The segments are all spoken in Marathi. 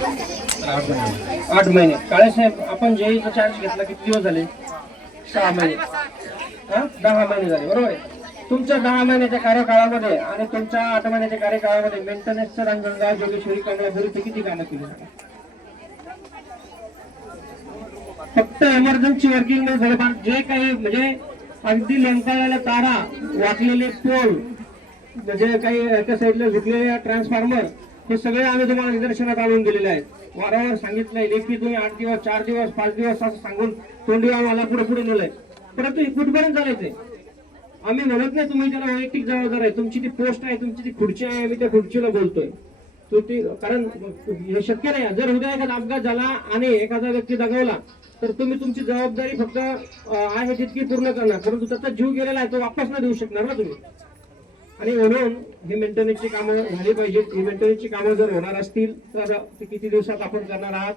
आठ महिने. काळे साहेब आपण जेईचा चार्ज घेतला किती दिवस झाले? सहा महिने. हा? दहा महिने झाले बरोबर आहे. तुमच्या दहा महिन्याच्या कार्यकाळामध्ये आणि तुमच्या आठ महिन्याच्या कार्यकाळामध्ये मेंटेनन्सचं रांजणगाव जोगेश्वरी कमलापुरी विरुद्ध किती कामं केली? फक्त इमर्जन्सी वर्किंगमध्ये थोडेफार जे काही म्हणजे अगदी लोंकाळलेल्या तारा वाकलेले पोल म्हणजे काही एका साईडला झुकलेले ट्रान्सफॉर्मर हे सगळे आम्ही तुम्हाला निदर्शनात आणून दिलेले आहेत. वारंवार सांगितलंय लेखी तुम्ही आठ दिवस चार दिवस पाच दिवस असं सांगून तोंडी आम्हाला पुढे पुढे नेलंय. परंतु हे कुठपर्यंत चालायचंय आम्ही म्हणत नाही तुम्ही त्याला वैयक्तिक जबाबदार आहे तुमची ती पोस्ट आहे तुमची ती खुर्ची आहे आम्ही त्या खुर्चीला बोलतोय. तो ती कारण हे शक्य नाही. जर उद्या एखादा अपघात झाला आणि एखादा व्यक्ती दगावला तर तुम्ही तुमची जबाबदारी फक्त आहे तितकी पूर्ण करणार. परंतु त्याचा जीव गेलेला आहे तो वापस नाही देऊ शकणार ना तुम्ही. आणि म्हणून ही मेंटेनन्सची कामं झाली पाहिजेत. ही मेंटेनन्सची कामं जर होणार असतील तर ते किती दिवसात आपण करणार आहात?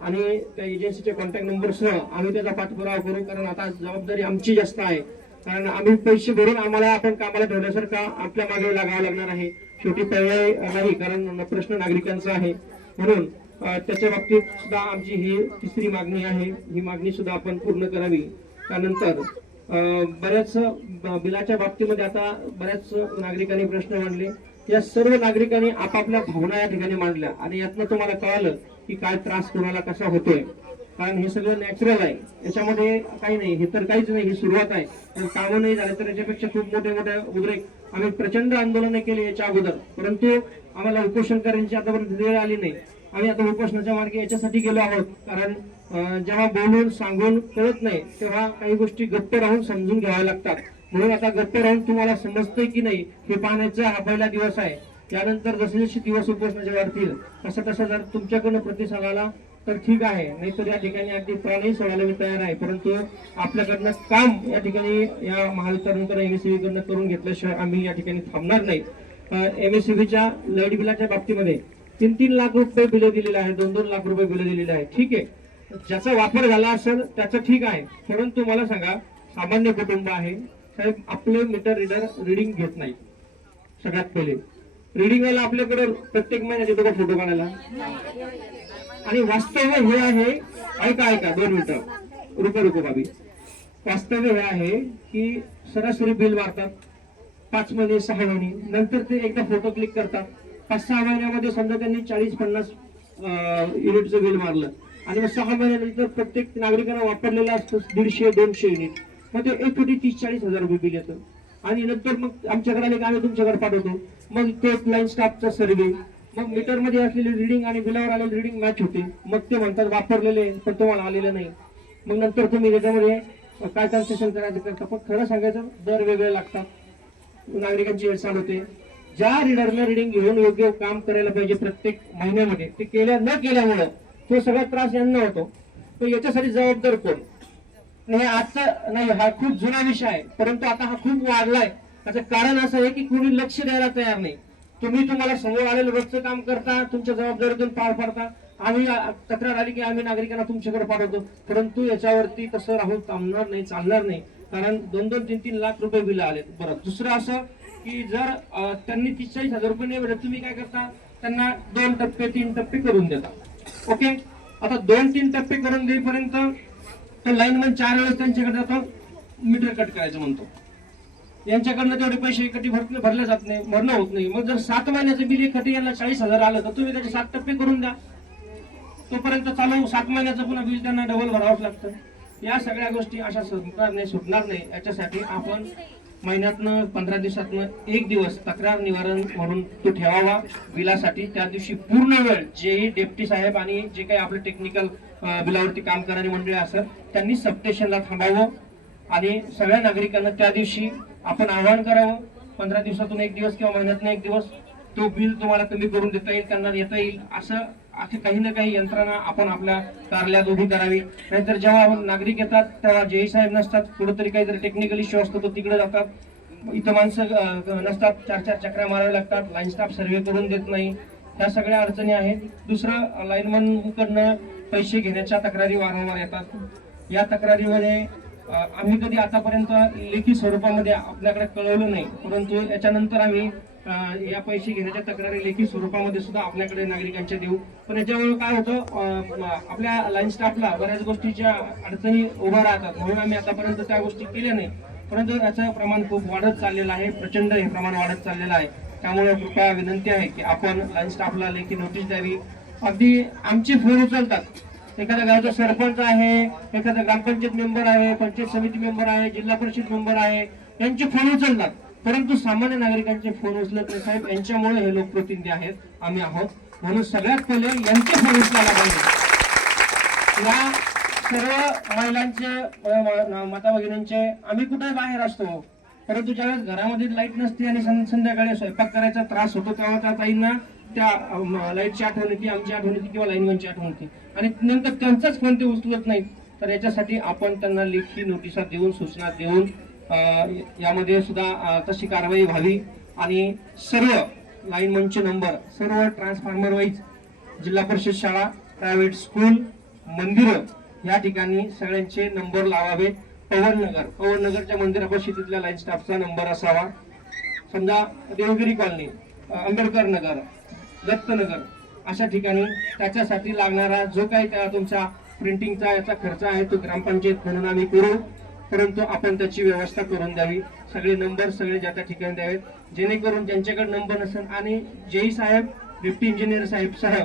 आणि त्या एजन्सीच्या कॉन्टॅक्ट नंबरसह आम्ही त्याचा पाठपुरावा करू कारण आता जबाबदारी आमची जास्त आहे. कारण आम्ही पैसे भरून आम्हाला आपण कामाला ठेवण्यासारखा आपल्या मागे लागावं लागणार आहे. शेवटी पर्याय नाही कारण प्रश्न नागरिकांचा आहे. म्हणून त्याच्या बाबतीत सुद्धा आमची ही तिसरी मागणी आहे. ही मागणी सुद्धा आपण पूर्ण करावी. त्यानंतर बऱ्याच बिलाच्या बाबतीमध्ये आता बऱ्याच नागरिकांनी प्रश्न मांडले. या सर्व नागरिकांनी आपापल्या भावना या ठिकाणी मांडल्या. आणि यातनं तुम्हाला कळालं की काय त्रास कोणाला कसा होतोय. कारण हे सगळं नॅचरल आहे. याच्यामध्ये काही नाही. हे तर काहीच नाही. ही सुरुवात आहे. जर कामं नाही झाले तर याच्यापेक्षा खूप मोठे मोठे उद्रेक. आम्ही प्रचंड आंदोलनं केले याच्या अगोदर. परंतु आम्हाला उपोषण करायची आतापर्यंत वेळ आली नाही. आम्ही आता उपोषणाच्या मार्गे याच्यासाठी गेलो आहोत. कारण जेव्हा बोलून सांगून कळत नाही तेव्हा काही गोष्टी गप्प राहून समजून घ्याव्या लागतात. म्हणून आता गप्प राहून तुम्हाला समजतंय की नाही हे पाहण्याचा हा पहिला दिवस आहे. त्यानंतर जसे जसे दिवस उपोषणाचे वाढतील तसं तसं जर तुमच्याकडनं प्रतिसाद आला तर ठीक आहे. नाहीतर या ठिकाणी अगदी प्राणही सोडायला मी तयार आहे. परंतु आपल्याकडनं काम या ठिकाणी या महावितरणकडे एमएससीबी कडनं करून घेतल्याशिवाय आम्ही या ठिकाणी थांबणार नाही. एम एस एमएससीबीच्या लाइट बिलाच्या बाबतीमध्ये तीन तीन लाख रुपये बिलं दिलेले आहेत दोन दोन लाख रुपये बिलं दिलेले आहेत. ठीक आहे. ज्याचा वापर झाला असेल त्याचं ठीक आहे. परंतु मला सांगा सामान्य कुटुंब आहे. साहेब आपले मीटर रीडर रिडिंग घेत नाही. सगळ्यात पहिले. रिडिंग व्हायला आपल्याकडे प्रत्येक महिन्यात येतो का फोटो काढायला? आणि वास्तव्य हे आहे ऐका ऐका दोन मिनिटं. रुको रुको बाबी वास्तव्य हे आहे की सरासरी बिल मारतात. पाच महिने सहा महिने. नंतर ते एकदा फोटो क्लिक करतात. पाच सहा महिन्यामध्ये समजा त्यांनी चाळीस पन्नास युनिटचं बिल मारलं. आणि मग सहा महिन्यानंतर प्रत्येक नागरिकांना वापरलेला असतो दीडशे दोनशे युनिट. मग ते एक कोटी तीस चाळीस हजार रुपये बिल येतं. आणि नंतर मग आमच्याकडे आले की आम्ही तुमच्याकडे पाठवतो. मग ते लाईन स्टाफचा सर्वे मग मीटरमध्ये असलेली रिडिंग आणि बिलावर आलेली रिडिंग मॅच होते. मग ते म्हणतात वापरलेले पण तुम्हाला आलेलं नाही. मग नंतर तुम्ही त्याच्यामध्ये काय कन्सेशन करायचं करता पण खरं सांगायचं दर वेगळे लागतात. नागरिकांची हेळसांड होते. ज्या रिडरला रिडिंग घेऊन योग्य काम करायला पाहिजे प्रत्येक महिन्यामध्ये ते केल्या न केल्यामुळं तो सगळा त्रास यांना होतो. तर याच्यासाठी जबाबदार कोण? नाही आजचा नाही हा खूप जुना विषय आहे. परंतु आता हा खूप वाढलाय. त्याचं कारण असं आहे की कोणी लक्ष द्यायला तयार नाही. तुम्ही तुम्हाला समोर आलेलं रोजचं काम करता तुमच्या जबाबदारीतून पार पाडता. आम्ही तक्रार आली की आम्ही नागरिकांना तुमच्याकडे पाठवतो. परंतु याच्यावरती तसं राहून थांबणार नाही चालणार नाही. कारण दोन दोन तीन तीन लाख रुपये बिल आले बरं दुसरं असं की जर त्यांनी तीस चाळीस हजार रुपये नाही भेटत तुम्ही काय करता? त्यांना दोन टप्पे तीन टप्पे करून देता. ओके? आता दोन तीन टप्पे करून देईपर्यंत तर लाईनमन चार वेळेस त्यांच्याकडे जातो मीटर कट करायचं म्हणतो. यांच्याकडनं तेवढे पैसे एकटी भर भरले जात नाही भरणं होत नाही. मग जर सात महिन्याचं बिल एकटी यांना चाळीस हजार आलं तर तुम्ही त्याचे सात टप्पे करून द्या. तोपर्यंत चालू सात महिन्याचं पुन्हा बिल त्यांना डबल भरावंच लागतं. या सगळ्या गोष्टी अशा सुटणार नाही सुटणार नाही. याच्यासाठी आपण महिन्यातनं पंधरा दिवसातनं एक दिवस तक्रार निवारण म्हणून तो ठेवावा बिलासाठी त्या दिवशी पूर्ण वेळ जेही डेप्टी साहेब आणि जे काही आपले टेक्निकल बिलावरती काम करणारी मंडळी असं त्यांनी सबस्टेशनला थांबावं आणि सगळ्या नागरिकांना त्या दिवशी आपण आवाहन करावं पंधरा दिवसातून एक दिवस किंवा महिन्यातून एक दिवस तो बिल तुम्हाला कमी करून देता येईल त्यांना देता येईल असं असे काही ना काही यंत्रणा आपण आपल्या कार्यालयात उभी करावी. नाहीतर जेव्हा नागरिक येतात तेव्हा जेई साहेब नसतात. कुठेतरी काहीतरी टेक्निकल इश्यू असतो तो तिकडे जातात. इथं माणसं नसतात. चार चार चक्र्या माराव्या लागतात. लाईन स्टाफ सर्वे करून देत नाही. ह्या सगळ्या अडचणी आहेत. दुसरं लाईनमन कडनं पैसे घेण्याच्या तक्रारी वारंवार येतात. या तक्रारीमध्ये आम्ही कधी आतापर्यंत लेखी स्वरूपामध्ये आपल्याकडे कळवलं नाही. परंतु याच्यानंतर आम्ही या पैसे घेण्याच्या तक्रारी लेखी स्वरूपामध्ये सुद्धा आपल्याकडे नागरिकांच्या देऊ. पण याच्यामुळे काय होतं आपल्या लाईन स्टाफला बऱ्याच गोष्टीच्या अडचणी उभ्या राहतात. म्हणून आम्ही आतापर्यंत त्या गोष्टी केल्या नाही. परंतु याचं प्रमाण खूप वाढत चाललेलं आहे. प्रचंड हे प्रमाण वाढत चाललेलं आहे. त्यामुळे कृपया विनंती आहे की आपण लाईन स्टाफला लेखी नोटीस द्यावी. अगदी आमची फोन उचलतात. एखाद्या गावाचा सरपंच आहे एखादा ग्रामपंचायत मेंबर आहे पंचायत समिती मेंबर आहे जिल्हा परिषद मेंबर आहे यांचे फोन उचलतात. परंतु सामान्य नागरिकांचे फोन उचलत नाही. साहेब यांच्यामुळे हे लोकप्रतिनिधी आहेत. आम्ही आहोत. म्हणून सगळ्यात पहिले यांचे फोन उचलायला पाहिजे. या सर्व महिलांचे माता भगिनींचे आम्ही कुठे बाहेर असतो. परंतु ज्यावेळेस घरामध्ये लाइट नसते आणि संध्याकाळी स्वयंपाक करायचा त्रास होतो तेव्हा त्या ताईंना त्या लाईटची आठवण येते आमची आठवण येते किंवा लाईनमॅनची आठवण येते. आणि नंतर त्यांचाच फोन ते उचलत नाहीत. तर याच्यासाठी आपण त्यांना लेखी नोटिसा देऊन सूचना देऊन यामध्ये सुद्धा तशी कारवाई व्हावी. आणि सर्व लाईनमनचे नंबर सर्व ट्रान्सफॉर्मर वाईज जिल्हा परिषद शाळा प्रायव्हेट स्कूल मंदिरं या ठिकाणी सगळ्यांचे नंबर लावावे. पवन नगर पवन नगरच्या मंदिरापाशी तिथल्या लाईन स्टाफचा नंबर असावा. समजा देवगिरी कॉलनी आंबेडकर नगर दत्तनगर अशा ठिकाणी त्याच्यासाठी लागणारा जो काही त्या तुमचा प्रिंटिंगचा याचा खर्च आहे तो ग्रामपंचायत म्हणून आम्ही करू. परंतु आपण त्याची व्यवस्था करून द्यावी. सगळे नंबर सगळे ज्या त्या ठिकाणी द्यावेत. जेणेकरून ज्यांच्याकडे नंबर नसेल आणि जेई साहेब डिप्टी इंजिनियर साहेब सह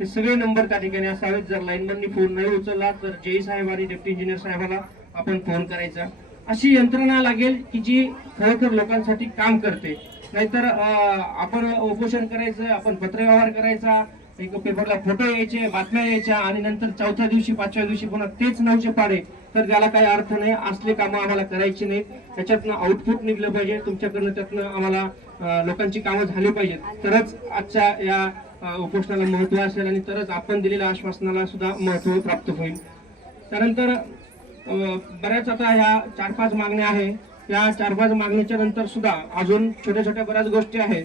हे सगळे नंबर त्या ठिकाणी असावेत. जर लाईनमननी फोन नाही उचलला तर जेई साहेब आणि डिप्टी इंजिनियर साहेबाला आपण फोन करायचा. अशी यंत्रणा लागेल की जी खरोखर लोकांसाठी काम करते. नाहीतर आपण उपोषण करायचं आपण पत्रव्यवहार करायचा एक पेपरला फोटो यायचे बातम्या यायच्या आणि नंतर चौथ्या दिवशी पाचव्या दिवशी पुन्हा तेच नऊचे पाडे. तर त्याला काही अर्थ नाही असले कामं आम्हाला करायची नाही त्याच्यातनं आउटपुट निघलं पाहिजे. तुमच्याकडनं त्यातनं आम्हाला लोकांची कामं झाली पाहिजेत. तरच आजच्या या उपोषणाला महत्त्व असेल आणि तरच आपण दिलेल्या आश्वासनाला सुद्धा महत्त्व प्राप्त होईल. त्यानंतर बऱ्याच आता ह्या चार पाच मागण्या आहे या चार पाच मागणीच्या नंतर सुद्धा अजून छोट्या छोट्या बऱ्याच गोष्टी आहेत.